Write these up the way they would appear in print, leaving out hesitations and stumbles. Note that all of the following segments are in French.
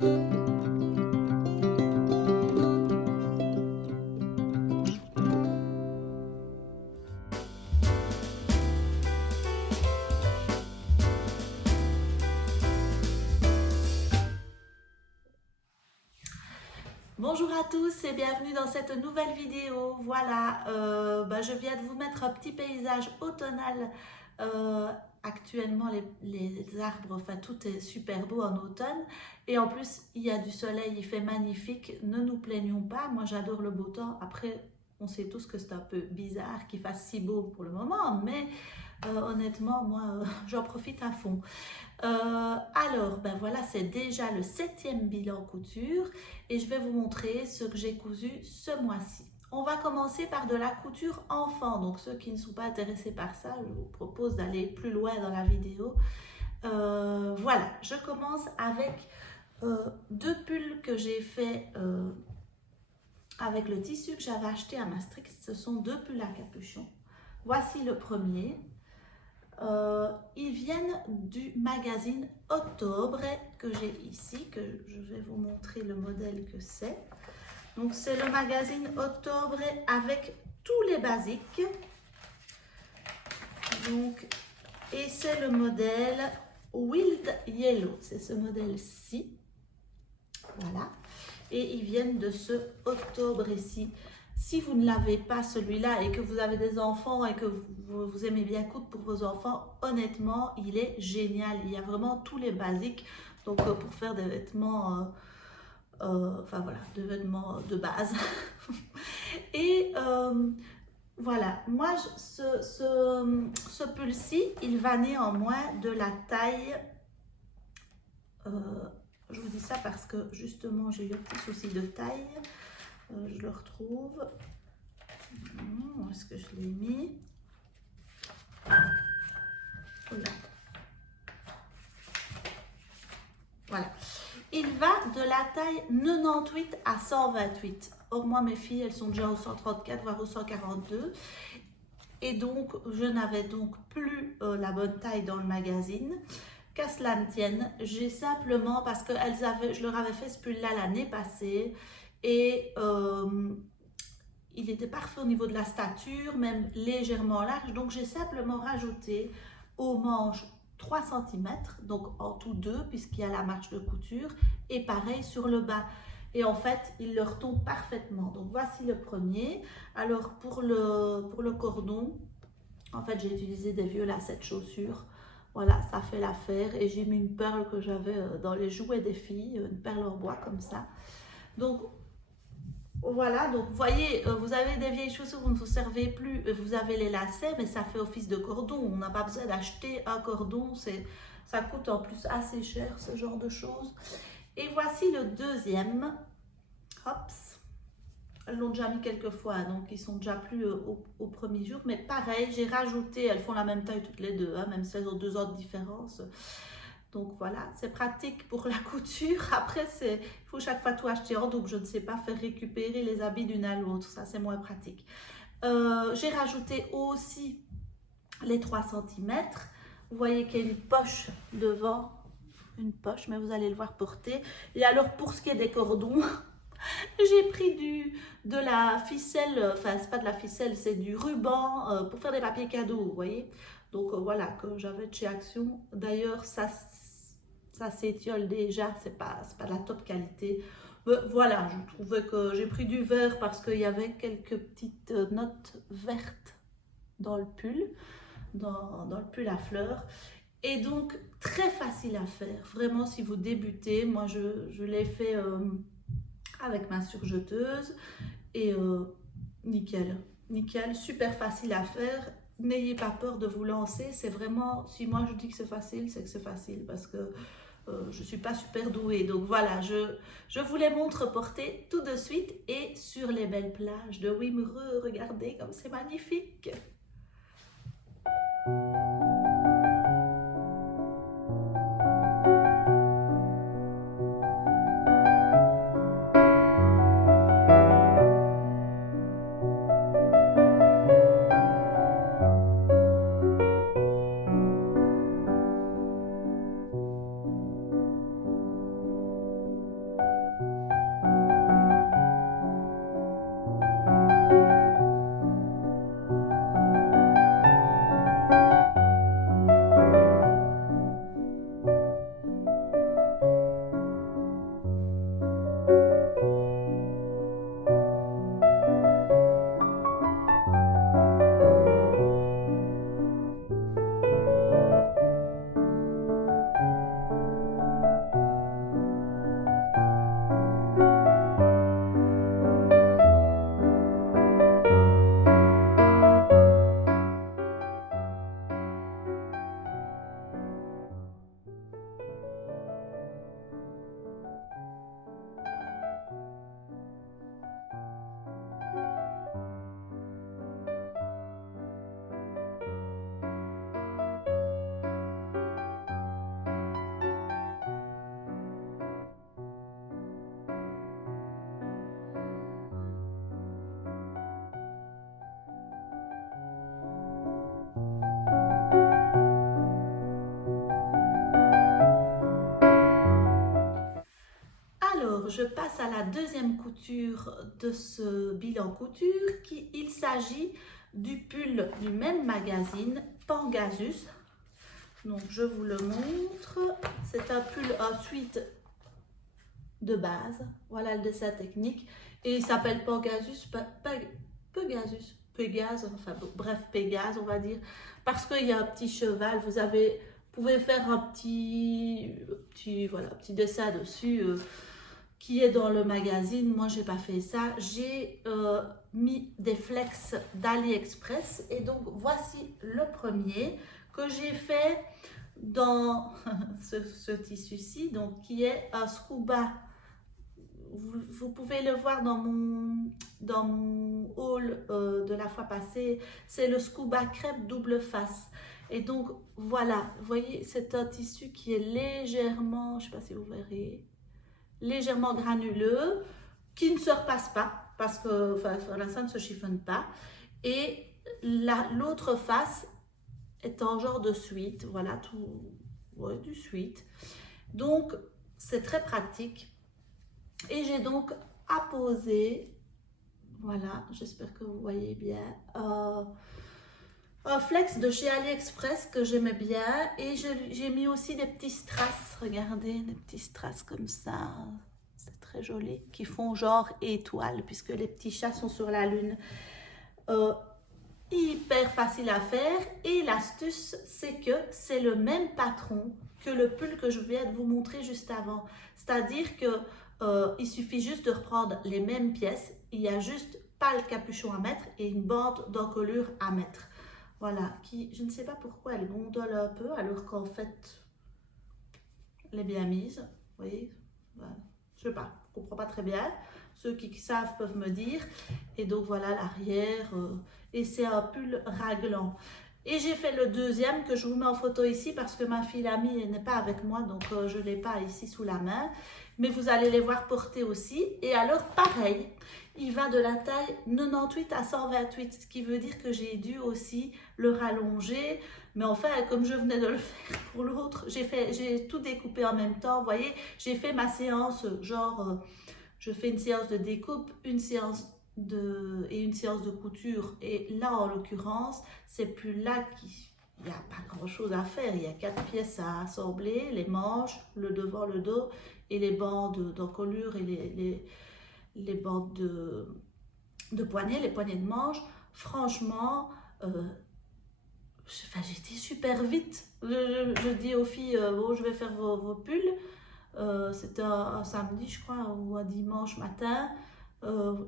Bonjour à tous et bienvenue dans cette nouvelle vidéo. Voilà, je viens de vous mettre un petit paysage automnal. Actuellement, les arbres, enfin tout est super beau en automne. Et en plus, il y a du soleil, il fait magnifique. Ne nous plaignons pas, moi j'adore le beau temps. Après, on sait tous que c'est un peu bizarre qu'il fasse si beau pour le moment, mais honnêtement, moi j'en profite à fond. Alors, ben voilà, c'est déjà le 7e bilan couture et je vais vous montrer ce que j'ai cousu ce mois-ci. On va commencer par de la couture enfant, donc ceux qui ne sont pas intéressés par ça, je vous propose d'aller plus loin dans la vidéo. Voilà, je commence avec deux pulls que j'ai fait avec le tissu que j'avais acheté à Maastricht. Ce sont deux pulls à capuchon. Voici le premier. Ils viennent du magazine Octobre que j'ai ici, que je vais vous montrer le modèle que c'est. Donc c'est le magazine Octobre avec tous les basiques. Donc, et c'est le modèle Wild Yellow, c'est ce modèle-ci. Voilà. Et ils viennent de ce Octobre ici. Si vous ne l'avez pas celui-là et que vous avez des enfants et que vous aimez bien coudre pour vos enfants, honnêtement, il est génial. Il y a vraiment tous les basiques. Donc pour faire des vêtements, enfin voilà, des vêtements de base. Et voilà, moi ce pull-ci, il va néanmoins de la taille... je vous dis ça parce que justement j'ai eu un petit souci de taille. Je le retrouve. Où est-ce que je l'ai mis? Là. Voilà. Il va de la taille 98 à 128. Or, moi, mes filles, elles sont déjà au 134, voire au 142. Et donc, je n'avais donc plus la bonne taille dans le magazine. Qu'à cela ne tienne, j'ai simplement, parce que je leur avais fait ce pull-là l'année passée, et il était parfait au niveau de la stature, même légèrement large. Donc, j'ai simplement rajouté aux manches 3 cm, donc en tout 2, puisqu'il y a la marge de couture, et pareil sur le bas. Et en fait, il leur tombe parfaitement. Donc, voici le premier. Alors, pour le cordon, en fait, j'ai utilisé des vieux lacets de chaussures. Voilà, ça fait l'affaire. Et j'ai mis une perle que j'avais dans les jouets des filles, une perle en bois comme ça. Donc, voilà, donc vous voyez, vous avez des vieilles chaussures, vous ne vous servez plus, vous avez les lacets, mais ça fait office de cordon. On n'a pas besoin d'acheter un cordon, ça coûte en plus assez cher, ce genre de choses. Et voici le deuxième. Hops. Elles l'ont déjà mis quelques fois, donc ils sont déjà plus au premier jour. Mais pareil, j'ai rajouté, elles font la même taille toutes les deux, hein, même si elles ont 2 ans de différence. Donc voilà, c'est pratique pour la couture. Après, il faut chaque fois tout acheter en double. Je ne sais pas faire récupérer les habits d'une à l'autre. Ça, c'est moins pratique. J'ai rajouté aussi les 3 cm. Vous voyez qu'il y a une poche devant. Une poche, mais vous allez le voir porter. Et alors, pour ce qui est des cordons, j'ai pris de la ficelle. Enfin, c'est pas de la ficelle, c'est du ruban pour faire des papiers cadeaux, vous voyez. Donc voilà, que j'avais de chez Action. D'ailleurs, ça s'étiole déjà, c'est pas de la top qualité. Mais voilà, je trouvais que j'ai pris du vert parce qu'il y avait quelques petites notes vertes dans le pull, dans le pull à fleurs. Et donc, très facile à faire. Vraiment, si vous débutez, moi je l'ai fait avec ma surjeteuse et nickel. Nickel, super facile à faire. N'ayez pas peur de vous lancer. C'est vraiment, si moi je dis que c'est facile, c'est que c'est facile parce que je ne suis pas super douée. Donc voilà, je vous les montre porter tout de suite et sur les belles plages de Wimereux. Regardez comme c'est magnifique. je passe à la deuxième couture de ce bilan couture. Il s'agit du pull du même magazine, Pangasus. Donc, je vous le montre. C'est un pull en suite de base. Voilà le dessin technique. Et il s'appelle Pangasus, Pégase, enfin bon, bref, Pégase, on va dire. Parce qu'il y a un petit cheval. Vous pouvez faire un petit dessin dessus qui est dans le magazine. Moi, j'ai pas fait ça. J'ai mis des flex d'AliExpress. Et donc, voici le premier que j'ai fait dans ce tissu-ci, donc qui est un scuba. Vous pouvez le voir dans mon haul de la fois passée. C'est le scuba crêpe double face. Et donc, voilà, vous voyez, c'est un tissu qui est légèrement, je ne sais pas si vous verrez, légèrement granuleux, qui ne se repasse pas, parce que ça ne se chiffonne pas. Et l'autre face est en genre de suite, voilà, du suite. Donc, c'est très pratique. Et j'ai donc apposé, voilà, j'espère que vous voyez bien, un flex de chez AliExpress que j'aimais bien. Et j'ai mis aussi des petits strass, regardez, des petits strass comme ça. C'est très joli, qui font genre étoile, puisque les petits chats sont sur la lune. Hyper facile à faire. Et l'astuce, c'est que c'est le même patron que le pull que je viens de vous montrer juste avant. C'est-à-dire que il suffit juste de reprendre les mêmes pièces. Il n'y a juste pas le capuchon à mettre et une bande d'encolure à mettre. Voilà, je ne sais pas pourquoi elle gondole un peu, alors qu'en fait, elle est bien mise. Vous voyez, voilà. Je ne sais pas, je ne comprends pas très bien. Ceux qui savent peuvent me dire. Et donc voilà l'arrière. Et c'est un pull raglan. Et j'ai fait le deuxième que je vous mets en photo ici parce que ma fille amie n'est pas avec moi, donc je ne l'ai pas ici sous la main. Mais vous allez les voir porter aussi. Et alors pareil, il va de la taille 98 à 128, ce qui veut dire que j'ai dû aussi le rallonger. Mais enfin, comme je venais de le faire pour l'autre, j'ai tout découpé en même temps. Vous voyez, j'ai fait ma séance, genre, je fais une séance de découpe, une séance de couture. Et là, en l'occurrence, c'est plus là qu'il n'y a pas grand-chose à faire. Il y a 4 pièces à assembler, les manches, le devant, le dos, et les bandes d'encolure et les bandes de poignets, les poignets de manche. Franchement, j'étais super vite. Je dis aux filles, bon, je vais faire vos pulls. C'était un samedi, je crois, ou un dimanche matin.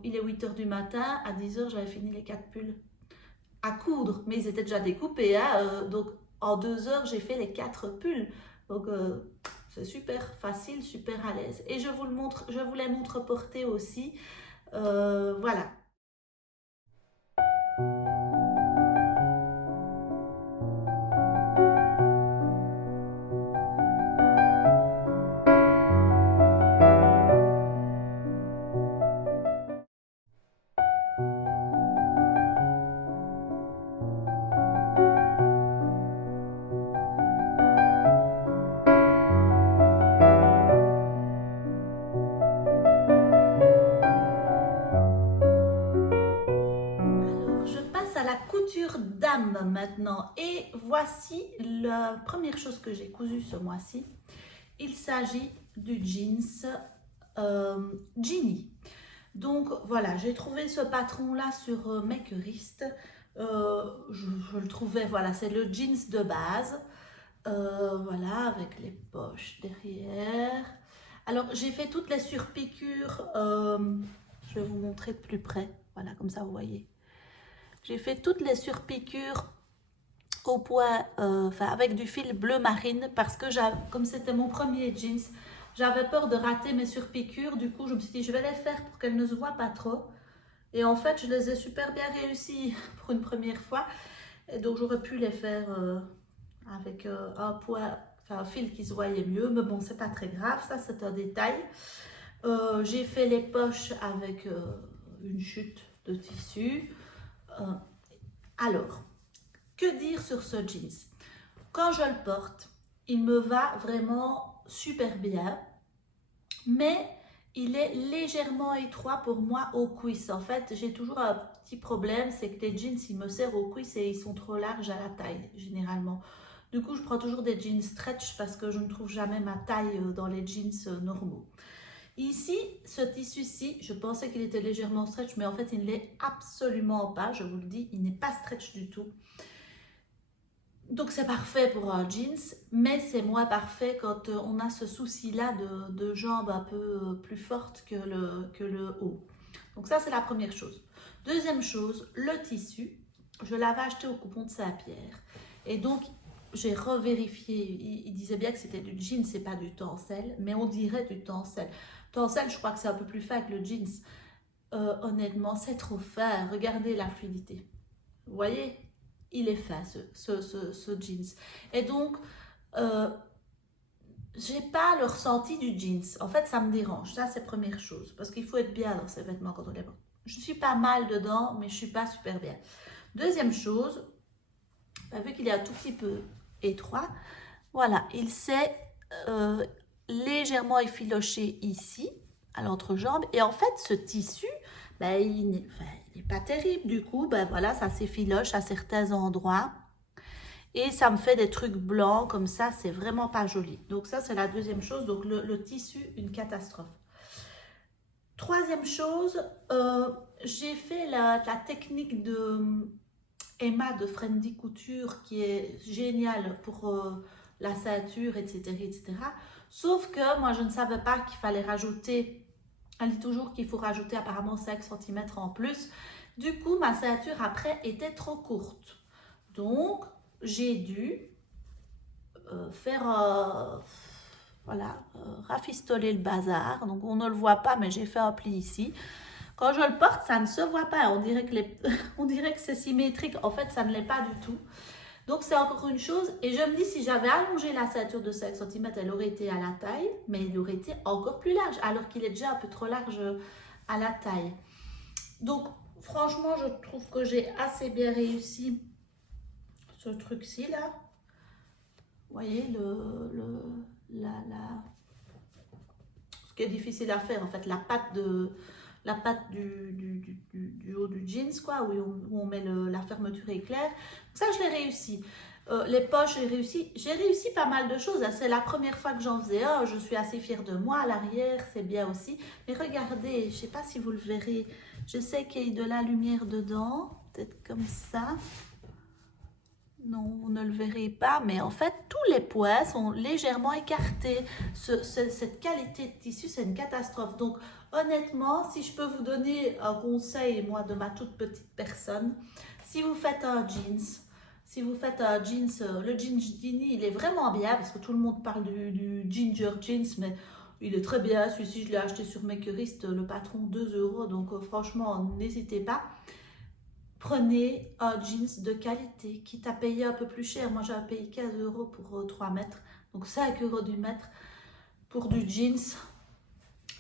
Il est 8 h du matin. À 10 h, j'avais fini les 4 pulls à coudre. Mais ils étaient déjà découpés. Hein, donc, en 2 heures, j'ai fait les 4 pulls. Donc, c'est super facile, super à l'aise. Et je vous les montre porter aussi. Voilà. Couture dame maintenant, et voici la première chose que j'ai cousue ce mois-ci. Il s'agit du jeans Genie. Donc voilà, j'ai trouvé ce patron là sur Makerist. Je le trouvais, voilà, c'est le jeans de base, voilà, avec les poches derrière. Alors j'ai fait toutes les surpiqûres, je vais vous montrer de plus près, voilà, comme ça vous voyez. J'ai fait toutes les surpiqûres au point, avec du fil bleu marine, parce que comme c'était mon premier jeans, j'avais peur de rater mes surpiqûres. Du coup, je me suis dit, je vais les faire pour qu'elles ne se voient pas trop. Et en fait, je les ai super bien réussi pour une première fois. Et donc, j'aurais pu les faire avec un fil qui se voyait mieux. Mais bon, c'est pas très grave, ça c'est un détail. J'ai fait les poches avec une chute de tissu. Alors, que dire sur ce jeans? Quand je le porte, il me va vraiment super bien, mais il est légèrement étroit pour moi aux cuisses. En fait, j'ai toujours un petit problème, c'est que les jeans, ils me serrent aux cuisses et ils sont trop larges à la taille, généralement. Du coup, je prends toujours des jeans stretch parce que je ne trouve jamais ma taille dans les jeans normaux. Ici, ce tissu-ci, je pensais qu'il était légèrement stretch, mais en fait, il ne l'est absolument pas. Je vous le dis, il n'est pas stretch du tout. Donc, c'est parfait pour un jeans, mais c'est moins parfait quand on a ce souci-là de jambes un peu plus fortes que le haut. Donc, ça, c'est la première chose. Deuxième chose, le tissu. Je l'avais acheté au coupon de Saint-Pierre. Et donc, j'ai revérifié. Il disait bien que c'était du jeans, c'est pas du tencel, mais on dirait du tencel. Tencel, je crois que c'est un peu plus fin que le jeans. Honnêtement, c'est trop fin. Regardez la fluidité. Vous voyez, il est fin ce jeans. Et donc, j'ai pas le ressenti du jeans. En fait, ça me dérange. Ça, c'est première chose. Parce qu'il faut être bien dans ses vêtements quand on les porte. Je suis pas mal dedans, mais je suis pas super bien. Deuxième chose, vu qu'il est un tout petit peu étroit, voilà, il s'est légèrement effiloché ici, à l'entrejambe. Et en fait, ce tissu, ben, il n'est pas terrible. Du coup, ben, voilà, ça s'effiloche à certains endroits. Et ça me fait des trucs blancs comme ça, c'est vraiment pas joli. Donc ça, c'est la deuxième chose. Donc le tissu, une catastrophe. Troisième chose, j'ai fait la technique de Emma de Friendly Couture qui est géniale pour la ceinture, etc., etc. Sauf que moi, je ne savais pas qu'il fallait rajouter, elle dit toujours qu'il faut rajouter apparemment 5 cm en plus. Du coup, ma ceinture après était trop courte. Donc, j'ai dû faire, rafistoler le bazar. Donc, on ne le voit pas, mais j'ai fait un pli ici. Quand je le porte, ça ne se voit pas. On dirait que, on dirait que c'est symétrique. En fait, ça ne l'est pas du tout. Donc, c'est encore une chose. Et je me dis, si j'avais allongé la ceinture de 5 cm, elle aurait été à la taille, mais il aurait été encore plus large, alors qu'il est déjà un peu trop large à la taille. Donc, franchement, je trouve que j'ai assez bien réussi ce truc-ci, là. Vous voyez, ce qui est difficile à faire, en fait, la patte du haut du jeans, quoi, où on met la fermeture éclair. Ça, je l'ai réussi. Les poches, j'ai réussi. J'ai réussi pas mal de choses. C'est la première fois que j'en faisais un. Je suis assez fière de moi. À l'arrière, c'est bien aussi. Mais regardez, je ne sais pas si vous le verrez. Je sais qu'il y a de la lumière dedans. Peut-être comme ça. Non, vous ne le verrez pas, mais en fait, tous les points sont légèrement écartés. Cette qualité de tissu, c'est une catastrophe. Donc, honnêtement, si je peux vous donner un conseil, moi, de ma toute petite personne, si vous faites un jeans, le jean Gini, il est vraiment bien, parce que tout le monde parle du ginger jeans, mais il est très bien. Celui-ci, je l'ai acheté sur Makerist, le patron, 2 €, donc franchement, n'hésitez pas. Prenez un jeans de qualité, quitte à payer un peu plus cher. Moi, j'ai payé 15 € pour 3 mètres. Donc 5 € du mètre pour du jeans.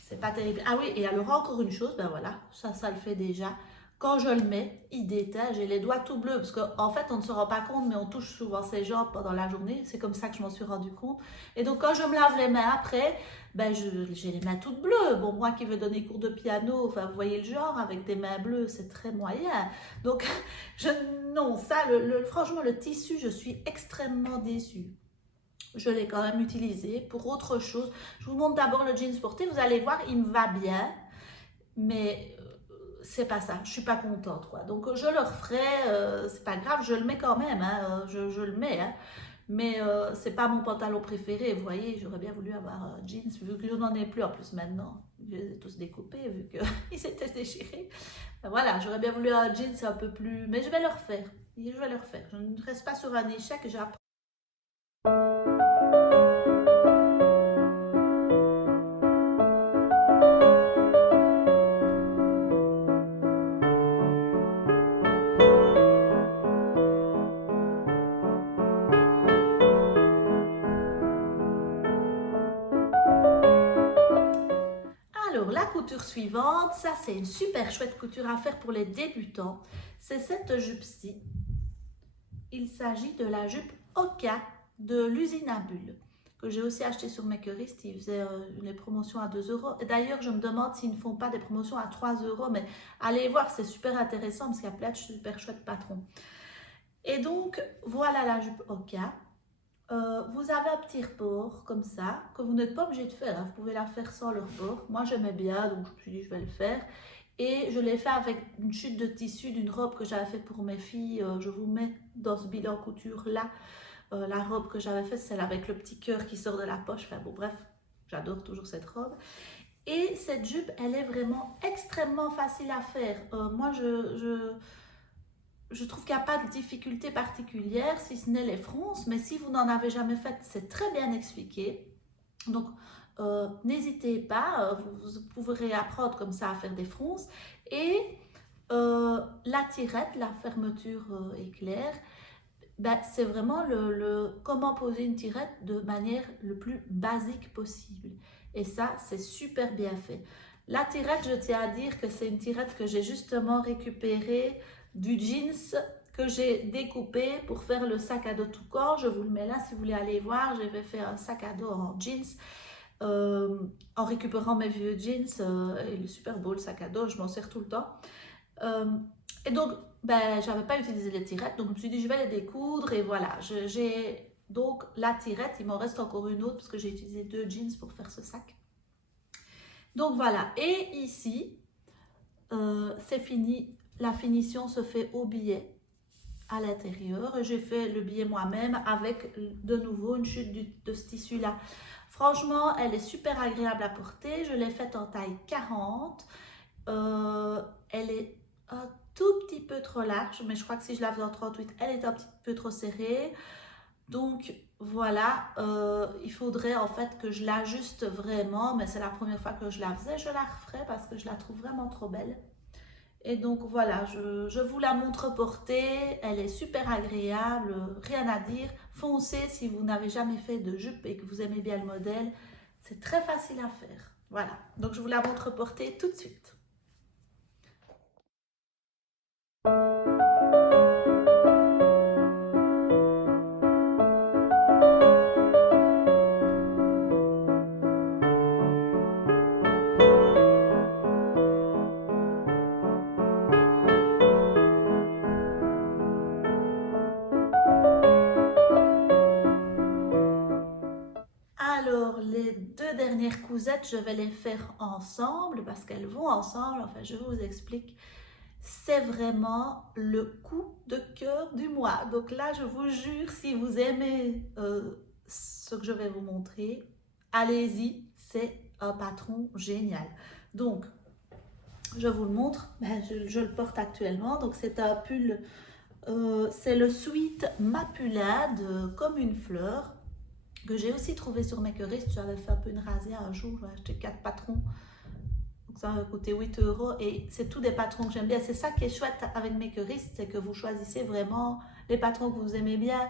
C'est pas terrible. Ah oui, et alors encore une chose, ben voilà, ça le fait déjà. Quand je le mets, il détache, j'ai les doigts tout bleus. Parce qu'en fait, on ne se rend pas compte, mais on touche souvent ses jambes pendant la journée. C'est comme ça que je m'en suis rendu compte. Et donc, quand je me lave les mains après, ben, j'ai les mains toutes bleues. Bon, moi qui veux donner cours de piano, enfin, vous voyez le genre, avec des mains bleues, c'est très moyen. Donc, non, ça, franchement, le tissu, je suis extrêmement déçue. Je l'ai quand même utilisé pour autre chose. Je vous montre d'abord le jeans porté. Vous allez voir, il me va bien. Mais c'est pas ça, je suis pas contente, quoi. Donc je le referai, c'est pas grave, je le mets quand même, hein, je le mets, hein. Mais c'est pas mon pantalon préféré, vous voyez, j'aurais bien voulu avoir un jeans, vu que je n'en ai plus en plus maintenant. Je les ai tous découpés, vu qu'ils s'étaient déchirés. Voilà, j'aurais bien voulu un jeans un peu plus, mais je vais le refaire, je ne reste pas sur un échec, j'apprends. Alors, la couture suivante, ça c'est une super chouette couture à faire pour les débutants. C'est cette jupe-ci. Il s'agit de la jupe Oka de l'usine à bulles, que j'ai aussi acheté sur Makerist. Ils faisaient les promotions à 2 euros. Et d'ailleurs, je me demande s'ils ne font pas des promotions à 3 euros. Mais allez voir, c'est super intéressant parce qu'il y a plein de super chouettes patrons. Et donc, voilà la jupe Oka. Vous avez un petit report comme ça, que vous n'êtes pas obligé de faire. Hein. Vous pouvez la faire sans le report. Moi, j'aimais bien, donc je me suis dit, je vais le faire. Et je l'ai fait avec une chute de tissu d'une robe que j'avais faite pour mes filles. Je vous mets dans ce bilan couture là. La robe que j'avais faite, celle avec le petit cœur qui sort de la poche. Enfin bon, bref, j'adore toujours cette robe. Et cette jupe, elle est vraiment extrêmement facile à faire. Moi, je trouve qu'il n'y a pas de difficulté particulière, si ce n'est les fronces. Mais si vous n'en avez jamais fait, c'est très bien expliqué. Donc, n'hésitez pas, vous pourrez apprendre comme ça à faire des fronces. Et la tirette, la fermeture éclair, ben, c'est vraiment comment poser une tirette de manière le plus basique possible. Et ça, c'est super bien fait. La tirette, je tiens à dire que c'est une tirette que j'ai justement récupérée du jeans que j'ai découpé pour faire le sac à dos tout corps. Je vous le mets là si vous voulez aller voir. J'avais fait un sac à dos en jeans en récupérant mes vieux jeans. Il est super beau le sac à dos, je m'en sers tout le temps. Et donc, ben, j'avais pas utilisé les tirettes, donc je me suis dit je vais les découdre et voilà. J'ai donc la tirette, il m'en reste encore une autre parce que j'ai utilisé 2 jeans pour faire ce sac. Donc voilà, et ici, c'est fini. La finition se fait au billet à l'intérieur. J'ai fait le billet moi-même avec de nouveau une chute de ce tissu-là. Franchement, elle est super agréable à porter. Je l'ai faite en taille 40. Elle est un tout petit peu trop large, mais je crois que si je la faisais en 38, elle est un petit peu trop serrée. Donc voilà, il faudrait en fait que je l'ajuste vraiment, mais c'est la première fois que je la faisais. Je la referai parce que je la trouve vraiment trop belle. Et donc voilà, je vous la montre portée, elle est super agréable, rien à dire. Foncez si vous n'avez jamais fait de jupe et que vous aimez bien le modèle, c'est très facile à faire. Voilà, donc je vous la montre portée tout de suite. Alors, les 2 dernières cousettes, je vais les faire ensemble parce qu'elles vont ensemble. Enfin, je vous explique. C'est vraiment le coup de cœur du mois. Donc là, je vous jure, si vous aimez ce que je vais vous montrer, allez-y, c'est un patron génial. Donc, je vous le montre. Ben, je le porte actuellement. Donc, c'est un pull. C'est le Sweet Mapulade comme une fleur, que j'ai aussi trouvé sur Makerist. J'avais fait un peu une razzia un jour, j'ai acheté 4 patrons, donc ça a coûté 8 euros et c'est tous des patrons que j'aime bien. C'est ça qui est chouette avec Makerist, c'est que vous choisissez vraiment les patrons que vous aimez bien,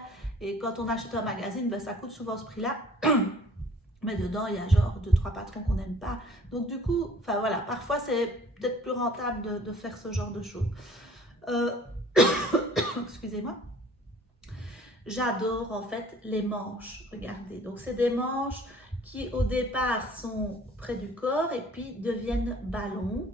et quand on achète un magazine, ben, ça coûte souvent ce prix là, mais dedans il y a genre 2-3 patrons qu'on n'aime pas, donc du coup, enfin voilà, parfois c'est peut-être plus rentable de faire ce genre de choses. Excusez-moi. J'adore en fait les manches, regardez. Donc c'est des manches qui au départ sont près du corps et puis deviennent ballons.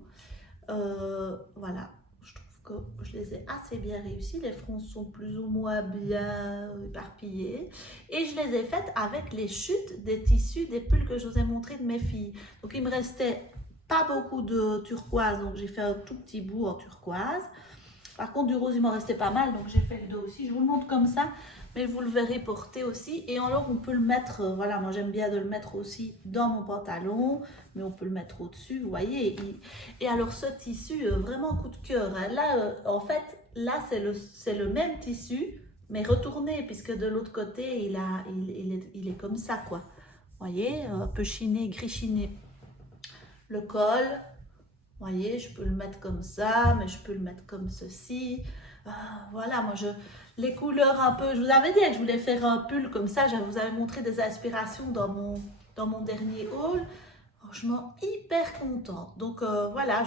Voilà, je trouve que je les ai assez bien réussis. Les fronces sont plus ou moins bien éparpillées. Et je les ai faites avec les chutes des tissus des pulls que je vous ai montré de mes filles. Donc il me restait pas beaucoup de turquoise, donc j'ai fait un tout petit bout en turquoise. Par contre, du rose, il m'en restait pas mal, donc j'ai fait le dos aussi. Je vous le montre comme ça, mais vous le verrez porter aussi. Et alors, on peut le mettre, voilà, moi j'aime bien de le mettre aussi dans mon pantalon, mais on peut le mettre au-dessus, vous voyez. Et alors, ce tissu, vraiment coup de cœur. Hein. Là, en fait, là, c'est le même tissu, mais retourné, puisque de l'autre côté, il est comme ça, quoi. Vous voyez, un peu chiné, gris chiné. Le col. Vous voyez, je peux le mettre comme ça, mais je peux le mettre comme ceci. Voilà, moi, les couleurs un peu... Je vous avais dit que je voulais faire un pull comme ça. Je vous avais montré des inspirations dans mon dernier haul. Franchement, hyper contente. Donc, voilà,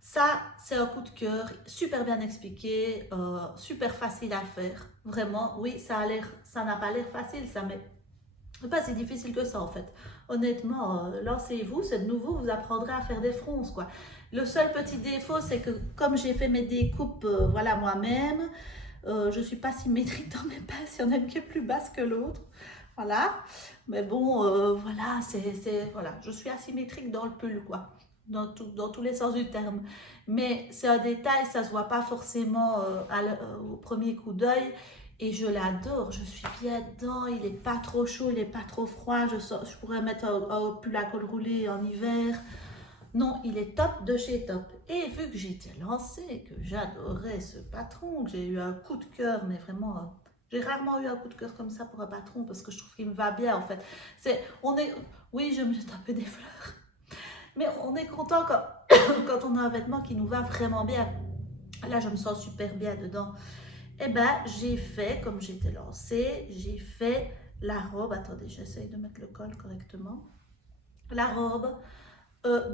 ça, c'est un coup de cœur. Super bien expliqué, super facile à faire. Vraiment, oui, ça n'a pas l'air facile, ça, mais C'est pas si difficile que ça en fait. Honnêtement, lancez-vous, c'est de nouveau, vous apprendrez à faire des fronces quoi. Le seul petit défaut, c'est que comme j'ai fait mes découpes voilà, moi-même, je ne suis pas symétrique dans mes pinces, il y en a une qui est plus basse que l'autre. Voilà. Mais bon, voilà, voilà, je suis asymétrique dans le pull, quoi. Dans tous les sens du terme. Mais c'est un détail, ça ne se voit pas forcément au premier coup d'œil. Et je l'adore, je suis bien dedans, il n'est pas trop chaud, il n'est pas trop froid. Je pourrais mettre un pull à col roulé en hiver. Non, il est top de chez top. Et vu que j'étais lancée, que j'adorais ce patron, que j'ai eu un coup de cœur, mais vraiment, j'ai rarement eu un coup de cœur comme ça pour un patron parce que je trouve qu'il me va bien en fait. Oui, je me jette un peu des fleurs, mais on est content quand, quand on a un vêtement qui nous va vraiment bien. Là, je me sens super bien dedans. Eh ben, j'ai fait, comme j'étais lancée, j'ai fait la robe. Attendez, j'essaye de mettre le col correctement. La robe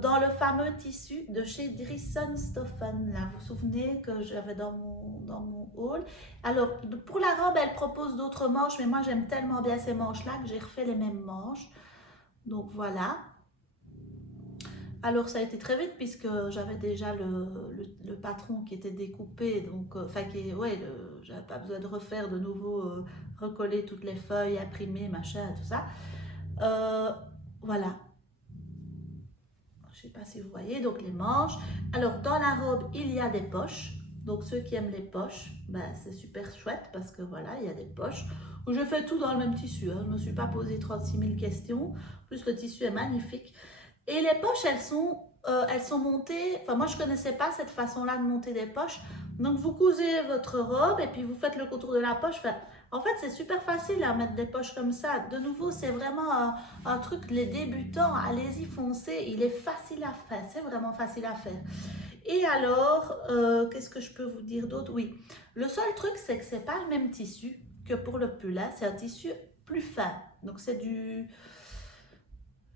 dans le fameux tissu de chez Drisson Stoffen, là, vous vous souvenez que j'avais dans mon haul. Alors, pour la robe, elle propose d'autres manches, mais moi j'aime tellement bien ces manches-là que j'ai refait les mêmes manches. Donc voilà. Alors ça a été très vite puisque j'avais déjà le patron qui était découpé, donc enfin ouais, j'avais pas besoin de refaire de nouveau, recoller toutes les feuilles, imprimer, machin, tout ça. Voilà. Je ne sais pas si vous voyez, donc les manches. Alors, dans la robe, il y a des poches. Donc, ceux qui aiment les poches, ben, c'est super chouette parce que voilà, il y a des poches. Je fais tout dans le même tissu. Hein. Je ne me suis pas posé 36 000 questions. En plus, le tissu est magnifique. Et les poches, elles sont montées. Enfin, moi, je ne connaissais pas cette façon-là de monter des poches. Donc, vous cousez votre robe et puis vous faites le contour de la poche. Enfin, en fait, c'est super facile à mettre des poches comme ça. De nouveau, c'est vraiment un truc, les débutants, allez-y, foncez. Il est facile à faire, c'est vraiment facile à faire. Et alors, qu'est-ce que je peux vous dire d'autre? Oui, le seul truc, c'est que c'est pas le même tissu que pour le pull. Hein. C'est un tissu plus fin. Donc, c'est du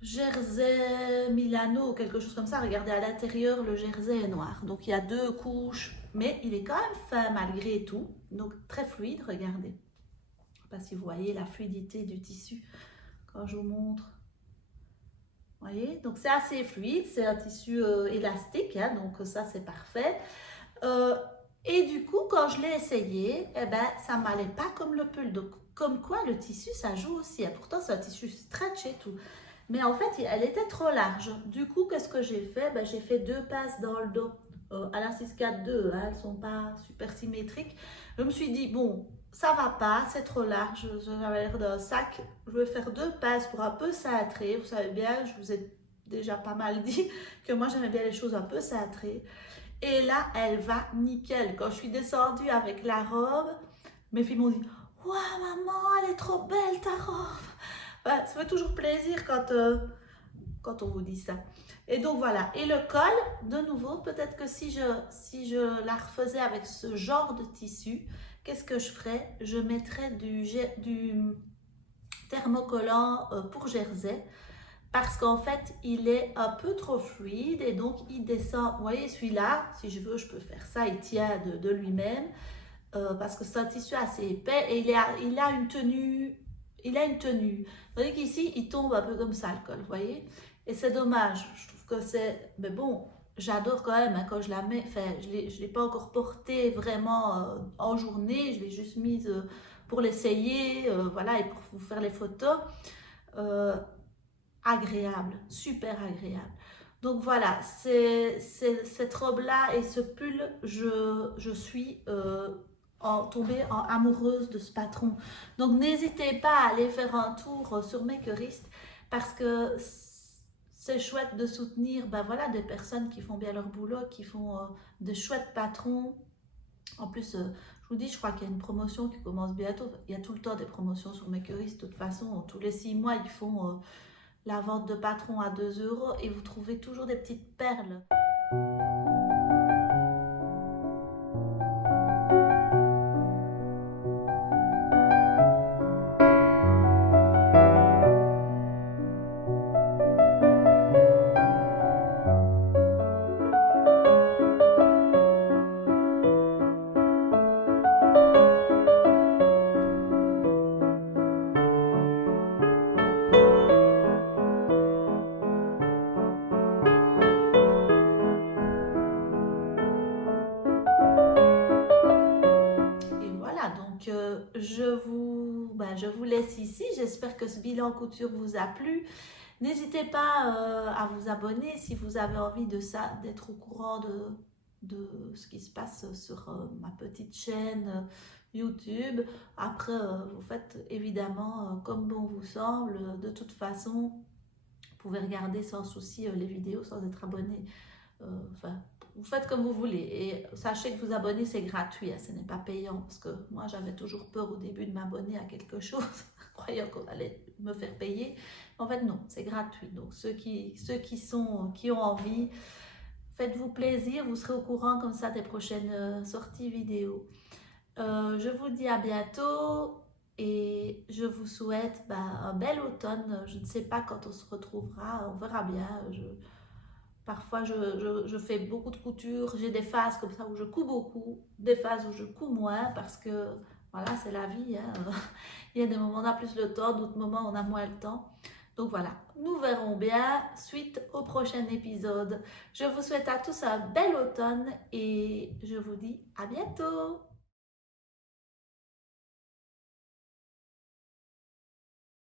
jersey Milano ou quelque chose comme ça. Regardez, à l'intérieur, le jersey est noir. Donc, il y a 2 couches, mais il est quand même fin malgré tout. Donc, très fluide, regardez. Je ne sais pas si vous voyez la fluidité du tissu quand je vous montre. Vous voyez, donc c'est assez fluide, c'est un tissu élastique, hein, donc ça c'est parfait. Et du coup, quand je l'ai essayé, eh ben, ça ne m'allait pas comme le pull. Donc, comme quoi le tissu, ça joue aussi. Hein. Pourtant, c'est un tissu stretch et tout. Mais en fait, elle était trop large. Du coup, qu'est-ce que j'ai fait? Ben, j'ai fait 2 passes dans le dos à la 642. Hein, elles ne sont pas super symétriques. Je me suis dit, bon, ça va pas, c'est trop large. J'avais l'air d'un sac. Je vais faire 2 passes pour un peu cintré. Vous savez bien, je vous ai déjà pas mal dit que moi, j'aimais bien les choses un peu cintrées. Et là, elle va nickel. Quand je suis descendue avec la robe, mes filles m'ont dit « Waouh, maman, elle est trop belle ta robe !» Ça fait toujours plaisir quand on vous dit ça. Et donc voilà. Et le col, de nouveau, peut-être que si je la refaisais avec ce genre de tissu, qu'est-ce que je ferais? Je mettrais du thermocollant pour jersey. Parce qu'en fait, il est un peu trop fluide et donc il descend. Vous voyez, celui-là, si je veux, je peux faire ça. Il tient de lui-même parce que c'est un tissu assez épais et il a une tenue. Il a une tenue. Vous voyez qu'ici, il tombe un peu comme ça, le col, vous voyez? Et c'est dommage. Je trouve que c'est... Mais bon, j'adore quand même hein, quand je la mets. Enfin, je ne l'ai pas encore portée vraiment en journée. Je l'ai juste mise pour l'essayer, voilà, et pour vous faire les photos. Agréable, super agréable. Donc voilà, c'est cette robe-là et ce pull, je suis tombée amoureuse de ce patron. Donc n'hésitez pas à aller faire un tour sur Makerist parce que c'est chouette de soutenir ben voilà, des personnes qui font bien leur boulot, qui font de chouettes patrons. En plus, je vous dis, je crois qu'il y a une promotion qui commence bientôt. Il y a tout le temps des promotions sur Makerist. De toute façon, tous les 6 mois, ils font... la vente de patron à 2 € et vous trouvez toujours des petites perles. je vous laisse ici. J'espère que ce bilan couture vous a plu. N'hésitez pas à vous abonner si vous avez envie de ça, d'être au courant de ce qui se passe sur ma petite chaîne YouTube. Après, vous faites évidemment comme bon vous semble. De toute façon, vous pouvez regarder sans souci les vidéos sans être abonné. Enfin, vous faites comme vous voulez. Et sachez que vous abonner, c'est gratuit, hein, ce n'est pas payant. Parce que moi, j'avais toujours peur au début de m'abonner à quelque chose, croyant qu'on allait me faire payer. En fait, non, c'est gratuit. Donc, ceux qui ont envie, faites-vous plaisir. Vous serez au courant comme ça des prochaines sorties vidéo. Je vous dis à bientôt. Et je vous souhaite un bel automne. Je ne sais pas quand on se retrouvera. On verra bien. Parfois, je fais beaucoup de couture. J'ai des phases comme ça où je couds beaucoup, des phases où je couds moins parce que voilà, c'est la vie. Hein. Il y a des moments où on a plus le temps, d'autres moments où on a moins le temps. Donc voilà, nous verrons bien suite au prochain épisode. Je vous souhaite à tous un bel automne et je vous dis à bientôt.